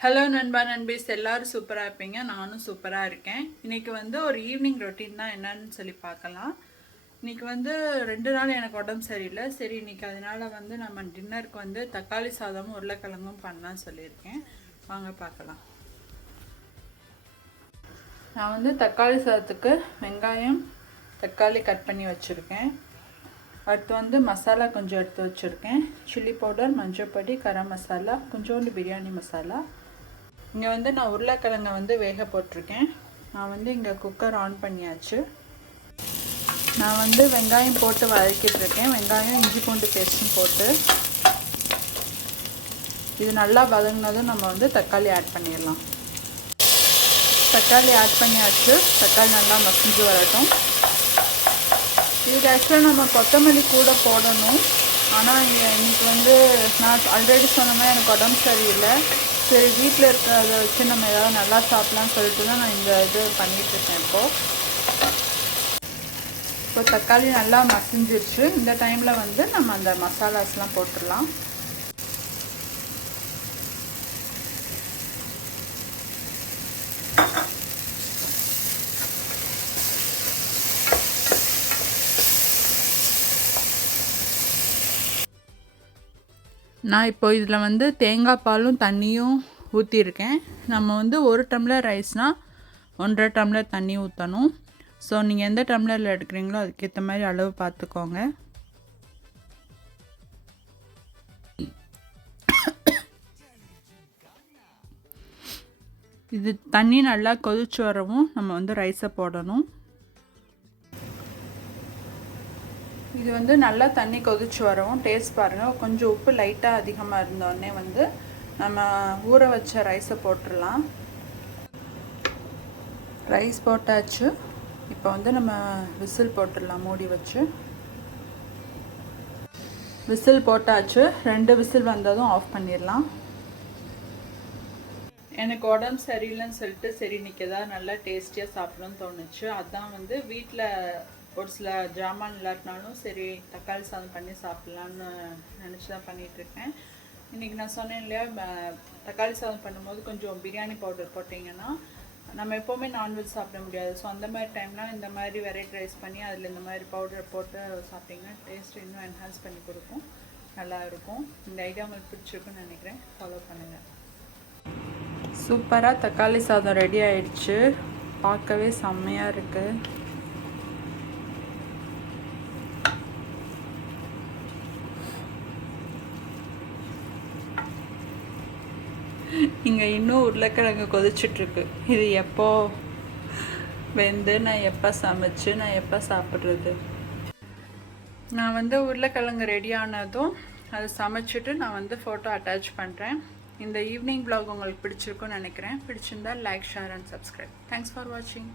Hello நண்பா நண்பீஸ், எல்லாரும் சூப்பராக இருப்பீங்க. நானும் சூப்பராக இருக்கேன். இன்றைக்கி வந்து ஒரு ஈவினிங் ரொட்டீன் தான் என்னன்னு சொல்லி பார்க்கலாம். இன்றைக்கி வந்து 2 நாள் எனக்கு உடம்பு சரியில்லை. சரி, இன்றைக்கி அதனால் வந்து நம்ம டின்னருக்கு வந்து தக்காளி சாதமும் உருளைக்கிழங்கும் பண்ணலான்னு சொல்லியிருக்கேன். வாங்க பார்க்கலாம். நான் வந்து தக்காளி சாதத்துக்கு வெங்காயம் தக்காளி கட் பண்ணி வச்சுருக்கேன். அடுத்து வந்து மசாலா கொஞ்சம் எடுத்து வச்சுருக்கேன். சில்லி பவுடர், மஞ்சள் பொடி, கரம் மசாலா, கொஞ்சோண்டு பிரியாணி மசாலா. இங்கே வந்து நான் உருளைக்கிழங்கை வந்து வேக போட்டிருக்கேன். நான் வந்து இங்கே குக்கர் ஆன் பண்ணியாச்சு. நான் வந்து வெங்காயம் போட்டு வதக்கிட்டுருக்கேன். வெங்காயம், இஞ்சி பூண்டு பேஸ்ட்டும் போட்டு இது நல்லா வதங்கினதும் நம்ம வந்து தக்காளி ஆட் பண்ணிடலாம். தக்காளி ஆட் பண்ணியாச்சு. தக்காளி நல்லா மசிஞ்சு வரட்டும். இதுக்கு ஆக்சுவலாக நம்ம கொத்தமல்லி கூட போடணும். ஆனால் இன்றைக்கி வந்து நான் ஆல்ரெடி சொன்ன மாதிரி எனக்கு உடம்பு சரியில்லை. சரி, வீட்டில் இருக்கிறத வச்சு நம்ம ஏதாவது நல்லா சாப்பிட்லான்னு சொல்லிட்டு தான் நான் இந்த இது பண்ணிகிட்ருக்கேன். இப்போ தக்காளி நல்லா மசிஞ்சிருச்சு. இந்த டைமில் வந்து நம்ம அந்த மசாலாஸ்லாம் போட்டுடலாம். நான் இப்போ இதில் வந்து தேங்காய் பாலும் தண்ணியும் ஊற்றிருக்கேன். நம்ம வந்து 1 டம்ளர் ரைஸ்னால் 1.5 டம்ளர் தண்ணி ஊற்றணும். ஸோ நீங்கள் எந்த டம்ளரில் எடுக்கிறீங்களோ அதுக்கேற்ற மாதிரி அளவு பார்த்துக்கோங்க. இது தண்ணி நல்லா கொதிச்சு வரவும் நம்ம வந்து ரைஸை போடணும். இது வந்து நல்லா தண்ணி கொதிச்சு வரவும் டேஸ்ட் பாருங்கள். கொஞ்சம் உப்பு லைட்டாக அதிகமாக இருந்தோடனே வந்து நம்ம ஊற வச்ச ரைஸை போட்டுடலாம். ரைஸ் போட்டாச்சு. இப்போ வந்து நம்ம விசில் போட்டுடலாம். மூடி வச்சு விசில் போட்டாச்சு. 2 விசில் வந்ததும் ஆஃப் பண்ணிடலாம். எனக்கு உடம்பு சரியில்லைன்னு சொல்லிட்டு சரி இன்றைக்கி ஏதாவது நல்லா டேஸ்டியாக சாப்பிடணும்னு தோணுச்சு. அதான் வந்து வீட்டில் ஒரு சில ஜாமான் இல்லாட்டினாலும் சரி தக்காளி சாதம் பண்ணி சாப்பிட்லான்னு நினச்சி தான் பண்ணிகிட்ருக்கேன். இன்றைக்கி நான் சொன்னேன் இல்லையா, தக்காளி சாதம் பண்ணும்போது கொஞ்சம் பிரியாணி பவுடர் போட்டிங்கன்னா நம்ம எப்போவுமே நான்வெஜ் சாப்பிட முடியாது. ஸோ அந்த மாதிரி டைம்லாம் இந்த மாதிரி வெரைட்டி ரைஸ் பண்ணி அதில் இந்த மாதிரி பவுடர் போட்டு சாப்பிட்டிங்கன்னா டேஸ்ட் இன்னும் என்ஹான்ஸ் பண்ணி கொடுக்கும். நல்லா இருக்கும். இந்த ஐடியா உங்களுக்கு பிடிச்சிருக்குன்னு நினைக்கிறேன். ஃபாலோ பண்ணுங்கள். சூப்பராக தக்காளி சாதம் ரெடி ஆயிடுச்சு. பார்க்கவே செம்மையாக இருக்குது. இங்கே இன்னும் உருளைக்கிழங்கு கொதிச்சிட்ருக்கு. இது எப்போ வெந்து நான் எப்போ சமைச்சு நான் எப்போ சாப்பிட்றது? நான் வந்து உருளைக்கிழங்கு ரெடி ஆனதும் அதை சமைச்சிட்டு நான் வந்து ஃபோட்டோ அட்டாச் பண்ணுறேன். இந்த ஈவினிங் vlog உங்களுக்கு பிடிச்சிருக்குன்னு நினைக்கிறேன். பிடிச்சிருந்தால் like, share and subscribe. Thanks for வாட்சிங்.